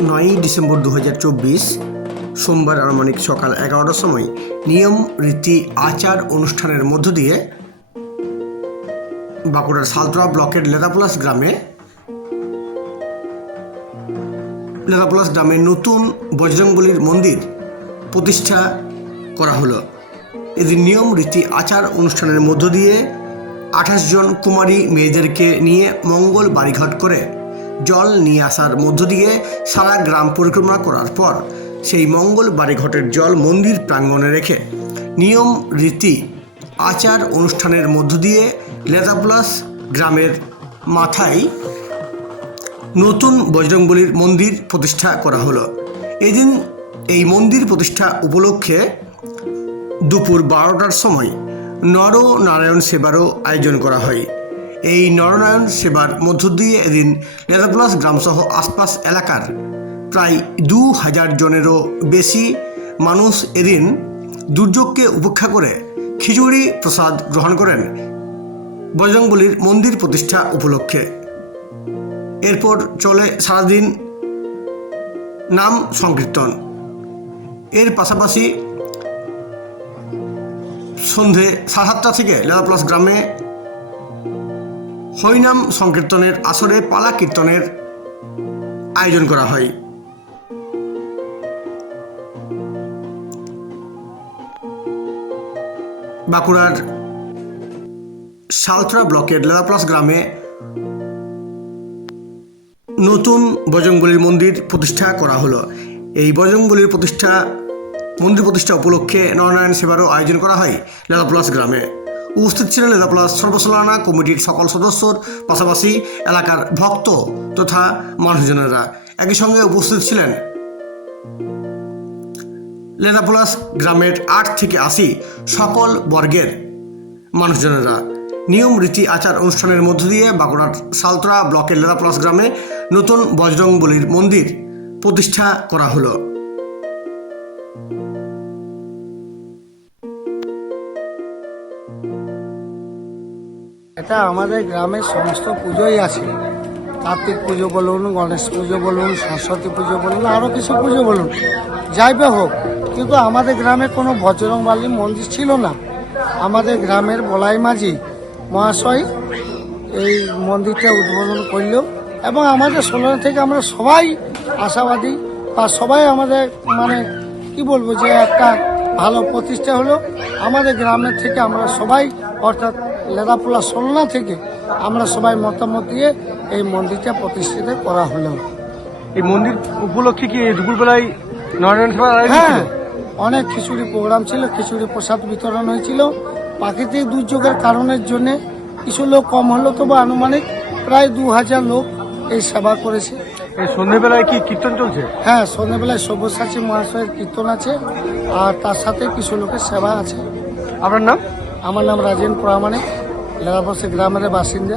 9ই December 2024 সোমবার আনুমানিক সকাল 11টার সময় নিয়ম রীতি আচার অনুষ্ঠানের মধ্য দিয়ে বাঁকুড়ার সালতরা ব্লকের লেদাপলাস গ্রামে নতুন বজরংবলীর মন্দির প্রতিষ্ঠা করা হলো। এদিন নিয়ম রীতি আচার অনুষ্ঠানের মধ্য দিয়ে 28 জন কুমারী মেয়েদেরকে নিয়ে মঙ্গল বাড়িঘাট করে জল নিয়ে আসার মধ্য দিয়ে সারা গ্রাম পরিক্রমা করার পর সেই মঙ্গল বাড়িঘটের জল মন্দির প্রাঙ্গণে রেখে নিয়ম রীতি আচার অনুষ্ঠানের মধ্য দিয়ে লেদাপলাস গ্রামের মাথায় নতুন বজরংবলীর মন্দির প্রতিষ্ঠা করা হলো। এদিন এই মন্দির প্রতিষ্ঠা উপলক্ষে দুপুর 12টার সময় নরনারায়ণ সেবারও আয়োজন করা হয়। এই নরনারায়ণ সেবার মধ্য দিয়ে এদিন লেদাপলাস গ্রামসহ আশপাশ এলাকার প্রায় 2000 জনেরও বেশি মানুষ এদিন দুর্যোগকে উপেক্ষা করে খিচুড়ি প্রসাদ গ্রহণ করেন বজরংবলীর মন্দির প্রতিষ্ঠা উপলক্ষে। এরপর চলে সারাদিন নাম সংকীর্তন। এর পাশাপাশি সন্ধে 7:30 থেকে লেদাপলাস গ্রামে হরিনাম সংকীর্তনের আসরে পালা কীর্তনের আয়োজন করা হয়। বাঁকুড়ার সালতরা ব্লকের লেদাপলাস গ্রামে নতুন বজরংবলীর মন্দির প্রতিষ্ঠা করা হলো। এই বজরংবলীর মন্দির প্রতিষ্ঠা উপলক্ষে নরনারায়ণ সেবারও আয়োজন করা হয় লেদাপলাস গ্রামে। উপস্থিত ছিলেন লেদাপলাস সর্বসাধারণ কমিটির সকল সদস্যর পাশাপাশি এলাকার ভক্ত তথা মানুষজনেরা। একই সঙ্গে উপস্থিত ছিলেন লেদাপলাস গ্রামের 8 থেকে 80 সকল বর্গের মানুষজনেরা। নিয়ম রীতি আচার অনুষ্ঠানের মধ্য দিয়ে বাঁকুড়ার সালতরা ব্লকের লেদাপলাস গ্রামে নতুন বজরংবলীর মন্দির প্রতিষ্ঠা করা হলো। এটা আমাদের গ্রামের সমস্ত পুজোই আছে। কার্তিক পুজো বলুন, গণেশ পুজো বলুন, সরস্বতী পুজো বলুন, আরও কিছু পুজো বলুন, যাই বা হোক, কিন্তু আমাদের গ্রামে কোনো বজরংবলী মন্দির ছিল না। আমাদের গ্রামের বলাই মাঝি মহাশয় এই মন্দিরটা উদ্বোধন করল এবং আমাদের সোনার থেকে আমরা সবাই আশাবাদী বা সবাই আমাদের কি বলবো যে একটা ভালো প্রতিষ্ঠা হলো। আমাদের গ্রামের থেকে আমরা সবাই অর্থাৎ লেদাপলাস সোলনা থেকে আমরা সবাই মতামত দিয়ে এই মন্দিরটা প্রতিষ্ঠিত করা হলো। এই মন্দির উপলক্ষে কি দুপুরবেলায় নরনারায়ণ সেবা হ্যাঁ, অনেক খিচুড়ি প্রোগ্রাম ছিল, খিচুড়ি প্রসাদ বিতরণ হয়েছিল। প্রাকৃতিক দুর্যোগের কারণের জন্য কিছু লোক কম হলো, তবু আনুমানিক প্রায় 2000 লোক এই সেবা করেছে। এই সন্ধ্যেবেলায় কি কীর্তন চলছে? হ্যাঁ, সন্ধ্যেবেলায় সব্যসাচী মহাশয়ের কীর্তন আছে আর তার সাথে কিছু লোকের সেবা আছে। আপনার নাম? আমার নাম রাজেন প্রামাণিক, লেদাপলাস গ্রামের বাসিন্দা।